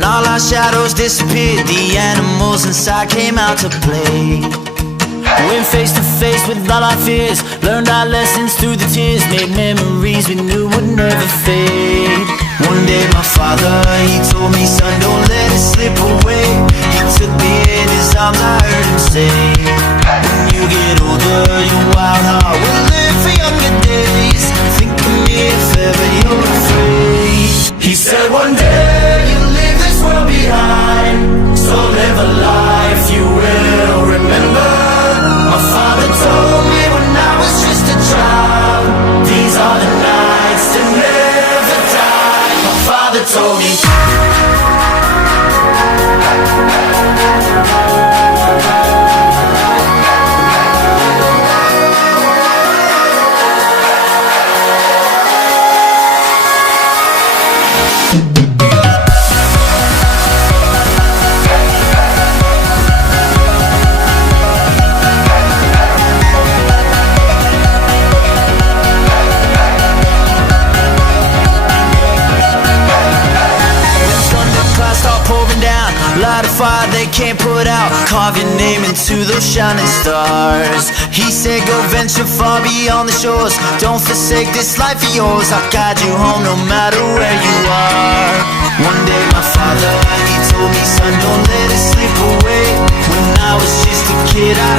When all our shadows disappeared, the animals inside came out to play. Went face to face with all our fears, learned our lessons through the tears, made memories we knew would never fade. One day my father, he told me, son, don't let it slip away. He took me in his arms, I heard him say, when you get older, your wild heart will live for younger days. Think of me if ever you're afraid. He said one day you'll leave this world behind, so live a life you will remember. My father told me when I was just a child, these are the nights that never die. My father told me. Light a fire they can't put out, carve your name into those shining stars. He said go venture far beyond the shores, don't forsake this life of yours. I'll guide you home no matter where you are. One day my father, he told me, son, don't let it slip away. When I was just a kid I